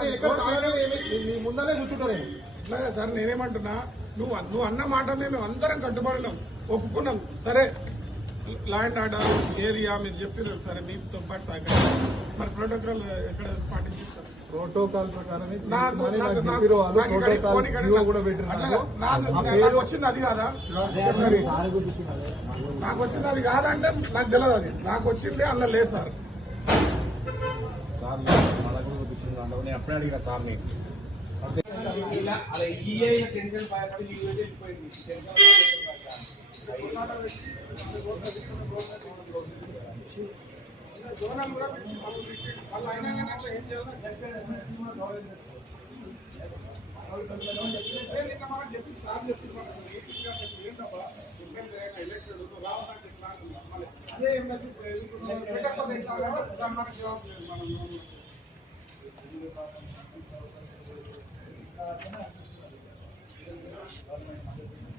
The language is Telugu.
మీ- ముందరే కూర్చుంటాను నేను. అట్లాగే సార్ నేనేమంటున్నా నువ్వు నువ్వు అన్న మాట మేము అందరం కట్టుబడినాం ఒప్పుకున్నాం. సరే లా అండ్ ఆర్డర్ ఏరియా మీరు చెప్పారు సరే మీతో పాటు సహకరించారు మరి ప్రోటోకాల్ ఎక్కడ పాటించారు ప్రోటోకాల్ ప్రకారమే నాకు వచ్చింది అది కాదా? నాకు వచ్చింది అది కాదంటే నాకు తెలియదు అది. నాకు వచ్చింది అందులో లేదు సార్ నేను అప్పుడే అడిగిన సార్ జోనల్ కూడా వాళ్ళు అయినా కానీ అట్లా ఏం చేయాలి చెప్పి సార్ చెప్పి ఇబ్బంది రావాలంటే ఇట్లా మళ్ళీ అదే ఏం నచ్చి పెట్టకపోతే ఎట్లా మనం దాని మనకి జవాబు లేదు మనం